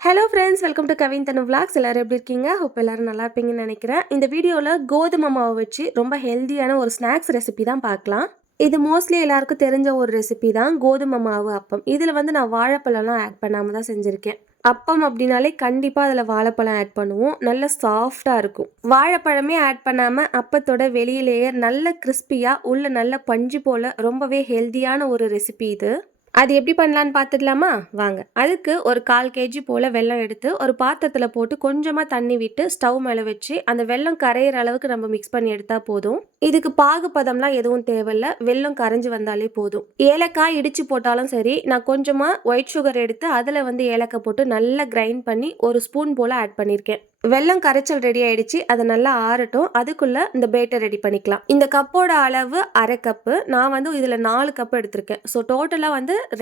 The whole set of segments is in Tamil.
Hello friends, welcome to Kavin Thanu vlogs. எல்லோரும் எப்படி இருக்கீங்க? ஹோப் எல்லோரும் நல்லா இருப்பீங்கன்னு நினைக்கிறேன். இந்த வீடியோவில் கோதுமை மாவை வச்சு ரொம்ப ஹெல்த்தியான ஒரு ஸ்நாக்ஸ் ரெசிபி தான் பார்க்கலாம். இது மோஸ்ட்லி எல்லாருக்கும் தெரிஞ்ச ஒரு ரெசிபி தான் கோதுமை மாவு அப்பம். இதில் நான் வாழைப்பழம்லாம் ஆட் பண்ணாமல் தான் செஞ்சுருக்கேன். அப்பம் அப்படின்னாலே கண்டிப்பாக அதில் வாழைப்பழம் ஆட் பண்ணுவோம். நல்ல சாஃப்டாக இருக்கும். வாழைப்பழமே ஆட் பண்ணாமல் அப்பத்தோட வெளியிலேயே நல்ல கிறிஸ்பியாக உள்ள நல்ல பஞ்சு போல் ரொம்பவே ஹெல்த்தியான ஒரு ரெசிபி இது. அது எப்படி பண்ணலான்னு பார்த்துடலாமா? வாங்க. அதுக்கு ஒரு 1/4 kg போல் வெல்லம் எடுத்து ஒரு பாத்திரத்தில் போட்டு கொஞ்சமாக தண்ணி விட்டு ஸ்டவ் மேலே வச்சு அந்த வெல்லம் கரையிற அளவுக்கு நம்ம மிக்ஸ் பண்ணி எடுத்தால் போதும். இதுக்கு பாகுபதம்லாம் எதுவும் தேவையில்லை. வெல்லம் கரைஞ்சி வந்தாலே போதும். ஏலக்காய் இடித்து போட்டாலும் சரி. நான் கொஞ்சமாக ஒயிட் சுகர் எடுத்து அதில் ஏலக்காய் போட்டு நல்லா கிரைண்ட் பண்ணி ஒரு ஸ்பூன் போல் ஆட் பண்ணியிருக்கேன். வெல்லம் கரைச்சல் ரெடி ஆயிடுச்சு. அதை நல்லா ஆறட்டும். அதுக்குள்ள இந்த பேட்டர் ரெடி பண்ணிக்கலாம். இந்த கப்போட அளவு 1/2 கப்பு. நான் இதுல 4 கப் எடுத்திருக்கேன். ஸோ டோட்டலா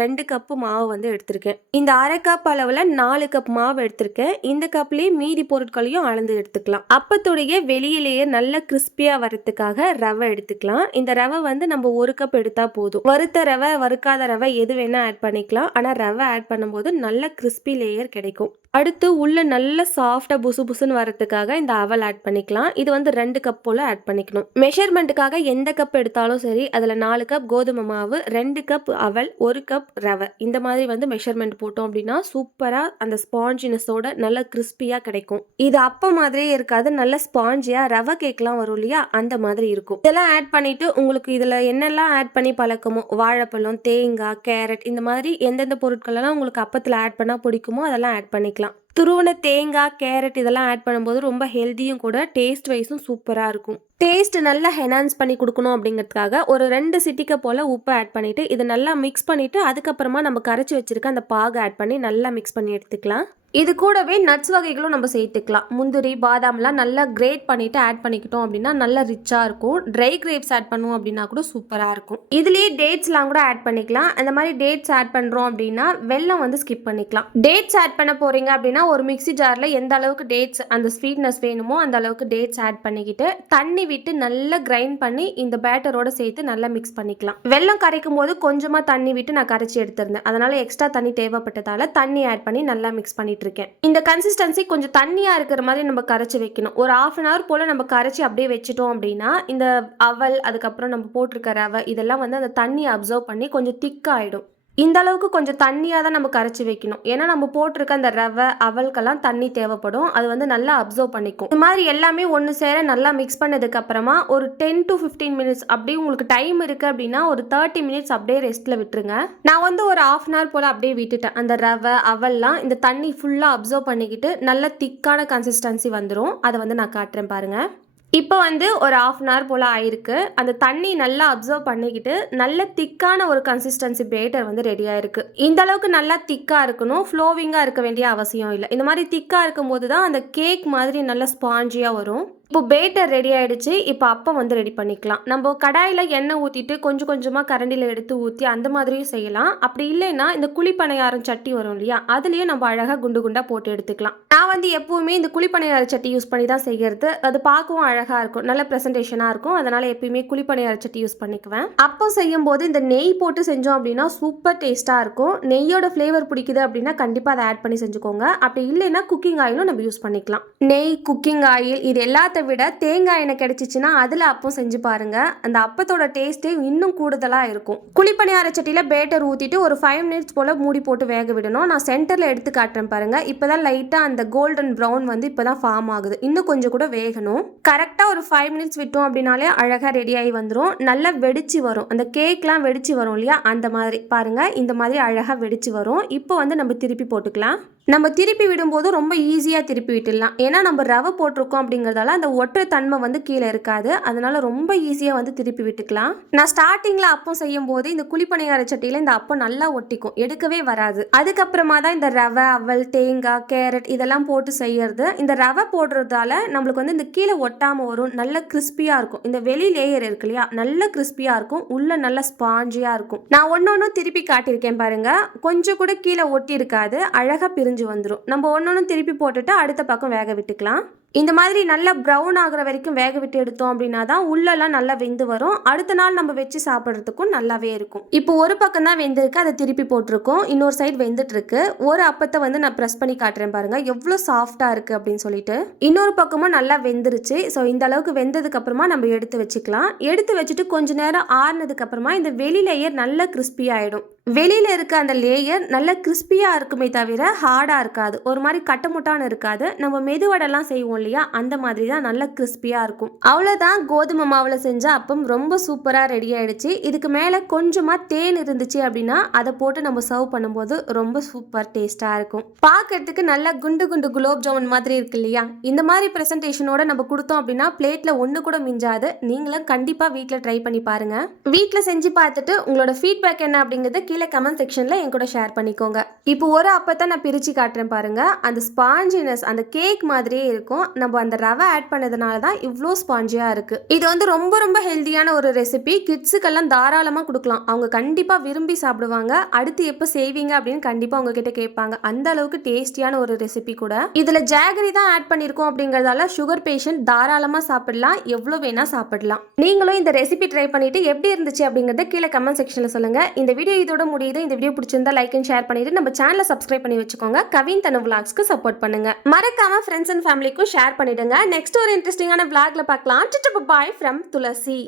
2 கப்பு மாவு எடுத்திருக்கேன். இந்த 1/2 கப் அளவுல 4 கப் மாவு எடுத்திருக்கேன். இந்த கப்லயே மீதி பொருட்களையும் அளந்து எடுத்துக்கலாம். அப்பத்துடைய வெளியிலேயே நல்ல கிறிஸ்பியா வரதுக்காக ரவை எடுத்துக்கலாம். இந்த ரவை நம்ம 1 கப் எடுத்தா போதும். வறுத்த ரவை, வறுக்காத ரவை எது வேணா ஆட் பண்ணிக்கலாம். ஆனா ரவை ஆட் பண்ணும்போது நல்ல கிறிஸ்பி லேயர் கிடைக்கும். அடுத்து உள்ள நல்ல சாஃப்டா புசு புசுன்னு வரதுக்காக இந்த அவல் ஆட் பண்ணிக்கலாம். இது 2 கப் போல ஆட் பண்ணிக்கணும். மெஷர்மெண்ட்டுக்காக எந்த கப் எடுத்தாலும் சரி, அதில் 4 கப் கோதுமை மாவு, 2 கப் அவல், 1 கப் ரவை, இந்த மாதிரி மெஷர்மெண்ட் போட்டோம் அப்படின்னா சூப்பராக அந்த ஸ்பாஞ்சினஸோட நல்ல கிறிஸ்பியாக கிடைக்கும். இது அப்ப மாதிரியே இருக்காது. நல்ல ஸ்பாஞ்சியா ரவை கேக்லாம் வரும் இல்லையா, அந்த மாதிரி இருக்கும். இதெல்லாம் ஆட் பண்ணிட்டு உங்களுக்கு இதில் என்னெல்லாம் ஆட் பண்ணி பழக்கமோ, வாழைப்பழம், தேங்காய், கேரட், இந்த மாதிரி எந்தெந்த பொருட்களெல்லாம் உங்களுக்கு அப்பத்தில் ஆட் பண்ணால் பிடிக்குமோ அதெல்லாம் ஆட் பண்ணிக்கலாம். துருவன தேங்காய், கேரட் இதெல்லாம் ஆட் பண்ணும்போது ரொம்ப ஹெல்த்தியும் கூட, டேஸ்ட் வைஸும் சூப்பராக இருக்கும். டேஸ்ட் நல்லா என்ஹான்ஸ் பண்ணி கொடுக்கணும் அப்படிங்கிறதுக்காக ஒரு 2 சிட்டிக்கை போல் உப்பு ஆட் பண்ணிவிட்டு இதை நல்லா மிக்ஸ் பண்ணிவிட்டு அதுக்கப்புறமா நம்ம கரைச்சி வச்சுருக்க அந்த பாகு ஆட் பண்ணி நல்லா மிக்ஸ் பண்ணி எடுத்துக்கலாம். இது கூடவே நட்ஸ் வகைகளும் நம்ம சேர்த்துக்கலாம். முந்திரி, பாதாம்லாம் நல்லா கிரேட் பண்ணிவிட்டு ஆட் பண்ணிக்கிட்டோம் அப்படின்னா நல்லா ரிச்சாக இருக்கும். ட்ரை கிரேப்ஸ் ஆட் பண்ணுவோம் அப்படின்னா கூட சூப்பராக இருக்கும். இதுலேயே டேட்ஸ்லாம் கூட ஆட் பண்ணிக்கலாம். அந்த மாதிரி டேட்ஸ் ஆட் பண்ணுறோம் அப்படின்னா வெல்லம் ஸ்கிப் பண்ணிக்கலாம். டேட்ஸ் ஆட் பண்ண போகிறீங்க அப்படின்னா ஒரு மிக்ஸி ஜாரில் எந்த அளவுக்கு டேட்ஸ் அந்த ஸ்வீட்னஸ் வேணுமோ அந்த அளவுக்கு டேட்ஸ் ஆட் பண்ணிக்கிட்டு தண்ணி விட்டு நல்லா கிரைண்ட் பண்ணி இந்த பேட்டரோட சேர்த்து நல்லா மிக்ஸ் பண்ணிக்கலாம். வெல்லம் கரைக்கும் போது கொஞ்சமாக தண்ணி விட்டு நான் கரைச்சி எடுத்திருந்தேன். அதனால எக்ஸ்ட்ரா தண்ணி தேவைப்பட்டதால தண்ணி ஆட் பண்ணி நல்லா மிக்ஸ் பண்ணிட்டு இருக்கேன். இந்த கன்சிஸ்டன்சி கொஞ்சம் தண்ணியா இருக்கிற மாதிரி நம்ம கரைச்சி வைக்கணும். ஒரு 1/2 hour போல நம்ம கரைச்சி அப்படியே வச்சுட்டோம் அப்படின்னா இந்த அவல், அதுக்கப்புறம் நம்ம போட்டிருக்க ரவை இதெல்லாம் அந்த தண்ணியை அப்சர்வ் பண்ணி கொஞ்சம் திக்காயிடும். இந்த அளவுக்கு கொஞ்சம் தண்ணியாக தான் நம்ம கரைச்சி வைக்கணும். ஏன்னா நம்ம போட்டிருக்க அந்த ரவை, அவல்கெல்லாம் தண்ணி தேவைப்படும். அது நல்லா அப்சர்வ் பண்ணிக்கும். இது மாதிரி எல்லாமே ஒன்று சேர நல்லா மிக்ஸ் பண்ணதுக்கு அப்புறமா ஒரு 10 to 15 minutes அப்படியே உங்களுக்கு டைம் இருக்குது அப்படின்னா ஒரு 30 minutes அப்படியே ரெஸ்ட்டில் விட்டுருங்க. நான் ஒரு 1/2 hour போல் அப்படியே விட்டுட்டேன். அந்த ரவை, அவல்லாம் இந்த தண்ணி ஃபுல்லாக அப்சர்வ் பண்ணிக்கிட்டு நல்ல திக்கான கன்சிஸ்டன்சி வந்துடும். அதை நான் காட்டுறேன் பாருங்கள். இப்போ ஒரு 1/2 hour போல் ஆயிருக்கு. அந்த தண்ணி நல்லா அப்சர்வ் பண்ணிக்கிட்டு நல்ல திக்கான ஒரு கன்சிஸ்டன்சி பேட்டர் ரெடி ஆயிருக்கு. இந்த அளவுக்கு நல்லா திக்காக இருக்கணும். ஃப்ளோவிங்காக இருக்க வேண்டிய அவசியம் இல்லை. இந்த மாதிரி திக்காக இருக்கும் போது தான் அந்த கேக் மாதிரி நல்ல ஸ்பாஞ்சியாக வரும். இப்போ பேட்டர் ரெடி ஆகிடுச்சு. இப்போ அப்பம் ரெடி பண்ணிக்கலாம். நம்ம கடாயில் எண்ணெய் ஊற்றிட்டு கொஞ்சம் கொஞ்சமாக கரண்டியில் எடுத்து ஊற்றி அந்த மாதிரியும் செய்யலாம். அப்படி இல்லைன்னா இந்த குழிப்பணியாரம் சட்டி வரும் இல்லையா, அதுலேயும் நம்ம அழகாக குண்டு குண்டாக போட்டு எடுத்துக்கலாம். நான் எப்பவுமே இந்த குழிப்பணியார சட்டி யூஸ் பண்ணி தான் செய்கிறது. அது பார்க்கவும் அழகாக இருக்கும், நல்ல ப்ரெசன்டேஷனாக இருக்கும். அதனால் எப்பயுமே குழிப்பணியார சட்டி யூஸ் பண்ணிக்குவேன். அப்பம் செய்யும் போது இந்த நெய் போட்டு செஞ்சோம் அப்படின்னா சூப்பர் டேஸ்ட்டாக இருக்கும். நெய்யோட ஃப்ளேவர் பிடிக்குது அப்படின்னா கண்டிப்பாக அதை ஆட் பண்ணி செஞ்சுக்கோங்க. அப்படி இல்லைன்னா குக்கிங் ஆயிலும் நம்ம யூஸ் பண்ணிக்கலாம். நெய், குக்கிங் ஆயில் இது எல்லாத்தையும் விட தேங்காய் எண்ணெய் கிடைச்சிச்சுன்னா அதில் அப்பம் செஞ்சு பாருங்க. அந்த அப்பத்தோட டேஸ்ட்டே இன்னும் கூடுதலாக இருக்கும். குழிப்பணியார சட்டியில் பேட்டர் ஊற்றிட்டு ஒரு 5 minutes போல் மூடி போட்டு வேக விடணும். நான் சென்டரில் எடுத்து காட்டுறேன் பாருங்க. இப்போதான் லைட்டாக அந்த கோல்டன் ப்ரௌன் இப்போதான் ஃபார்ம் ஆகுது. இன்னும் கொஞ்சம் கூட வேகணும். கரெக்டாக ஒரு 5 minutes விட்டோம் அப்படின்னாலே அழகாக ரெடியாகி வந்துடும். நல்லா வெடிச்சு வரும். அந்த கேக்லாம் வெடிச்சு வரும் இல்லையா, அந்த மாதிரி பாருங்க. இந்த மாதிரி அழகாக வெடிச்சு வரும். இப்போ நம்ம திருப்பி போட்டுக்கலாம். நம்ம திருப்பி விடும்போது ரொம்ப ஈஸியாக திருப்பி விட்டுடலாம். ஏன்னா நம்ம ரவை போட்டிருக்கோம் அப்படிங்கிறதால அந்த ஒற்றை தன்மை கீழே இருக்காது. அதனால ரொம்ப ஈஸியாக திருப்பி விட்டுக்கலாம். நான் ஸ்டார்டிங்கில் அப்பம் செய்யும் போது இந்த குழிப்பணியார சட்டியில் இந்த அப்பம் நல்லா ஒட்டிக்கும், எடுக்கவே வராது. அதுக்கப்புறமா தான் இந்த ரவை, அவல், தேங்காய், கேரட் இதெல்லாம் போட்டு செய்யறது. இந்த ரவை போடுறதால நம்மளுக்கு இந்த கீழே ஒட்டாமல் வரும். நல்ல கிறிஸ்பியாக இருக்கும். இந்த வெளி லேயர் இருக்கு இல்லையா, நல்ல கிறிஸ்பியாக இருக்கும். உள்ள நல்ல ஸ்பாஞ்சியாக இருக்கும். நான் ஒன்று திருப்பி காட்டியிருக்கேன் பாருங்க. கொஞ்சம் கூட கீழே ஒட்டி இருக்காது. அழகாக பிரிஞ்சு வந்துடும். நம்ம ஒன்னொன்னு திருப்பி போட்டுட்டு அடுத்த பக்கம் வேக விட்டுக்கலாம். இந்த மாதிரி நல்லா ப்ரௌன் ஆகுற வரைக்கும் வேக விட்டு எடுத்தோம் அப்படின்னா தான் உள்ளெல்லாம் நல்லா வெந்து வரும். அடுத்த நாள் நம்ம வச்சு சாப்பிட்றதுக்கும் நல்லாவே இருக்கும். இப்போ ஒரு பக்கம் தான் வெந்திருக்கு, அதை திருப்பி போட்டிருக்கோம். இன்னொரு சைடு வெந்துட்டு இருக்கு. ஒரு அப்பத்தை வந்து நான் ப்ரெஸ் பண்ணி காட்டுறேன் பாருங்க, எவ்வளோ சாஃப்டா இருக்கு அப்படின்னு சொல்லிட்டு. இன்னொரு பக்கமும் நல்லா வெந்துருச்சு. ஸோ இந்த அளவுக்கு வெந்ததுக்கு அப்புறமா நம்ம எடுத்து வச்சுக்கலாம். எடுத்து வச்சுட்டு கொஞ்ச நேரம் ஆறுனதுக்கு அப்புறமா இந்த வெளி லேயர் நல்லா கிறிஸ்பி ஆயிடும். வெளியில இருக்க அந்த லேயர் நல்ல கிறிஸ்பியா இருக்குமே தவிர ஹார்டா இருக்காது. ஒரு மாதிரி கட்டமுட்டான்னு இருக்காது. நம்ம மெதுவடைலாம் செய்வோம் இல்லையா, அந்த மாதிரி தான் நல்ல கிறிஸ்பியா இருக்கும். அவ்வளோதான், கோதுமை மாவுல செஞ்ச அப்பம் ரொம்ப சூப்பரா ரெடி ஆயிடுச்சு. இதுக்கு மேல கொஞ்சமா தேன் இருந்துச்சு அப்படின்னா அதை போட்டு நம்ம சர்வ் பண்ணும்போது ரொம்ப சூப்பர் டேஸ்டா இருக்கும். பார்க்கறதுக்கு நல்ல குண்டு குண்டு குலோப் ஜாமுன் மாதிரி இருக்கு இல்லையா? இந்த மாதிரி பிரசன்டேஷனோட நம்ம கொடுத்தோம் அப்படின்னா பிளேட்ல ஒன்று கூட மிஞ்சாது. நீங்களும் கண்டிப்பா வீட்டில் ட்ரை பண்ணி பாருங்க. வீட்டில் செஞ்சு பார்த்துட்டு உங்களோட ஃபீட்பேக் என்ன அப்படிங்கிறத கீழே கமெண்ட் செக்ஷன்ல என் கூட ஷேர் பண்ணிக்கோங்க. இப்போ ஒரு அப்பத்தை நான் பிரிச்சு காட்டுறேன் பாருங்க. அந்த ஸ்பாஞ்சினஸ் அந்த கேக் மாதிரியே இருக்கும். நம்ம அந்த ரவை ஆட் பண்ணதுனால தான் இவ்வளோ ஸ்பாஞ்சியா இருக்கு. இது வந்து ரொம்ப ரொம்ப ஹெல்தியான ஒரு ரெசிபி. கிட்ஸுக்கெல்லாம் தாராளமாக கொடுக்கலாம். அவங்க கண்டிப்பாக விரும்பி சாப்பிடுவாங்க. அடுத்து எப்போ செய்வீங்க அப்படின்னு கண்டிப்பாக உங்ககிட்ட கேட்பாங்க. அந்த அளவுக்கு டேஸ்டியான ஒரு ரெசிபி கூட. இதில் ஜாகரி தான் ஆட் பண்ணியிருக்கோம் அப்படிங்கிறதால சுகர் பேஷண்ட் தாராளமாக சாப்பிடலாம், எவ்வளோ வேணா சாப்பிடலாம். நீங்களும் இந்த ரெசிபி ட்ரை பண்ணிட்டு எப்படி இருந்துச்சு அப்படிங்கிறத கீழே கமெண்ட் செக்ஷனில் சொல்லுங்க. இந்த வீடியோ இதோட முடியுது. இந்த வீடியோ பிடிச்சிருந்தா லைக் அண்ட் ஷேர் பண்ணிட்டு நம்ம சேனலை சப்ஸ்கிரைப் பண்ணி வச்சுக்கோங்க. கவின் தனு விளாக்ஸ்க்கு சப்போர்ட் பண்ணுங்க. மறக்காம ஃப்ரெண்ட்ஸ் அண்ட் ஃபேமிலிக்கும் ஷேர் பண்ணிடுங்க. நெக்ஸ்ட் ஒரு இன்ட்ரெஸ்டிங்கான விளாக்ல பார்க்கலாம். Bye from Thulasi.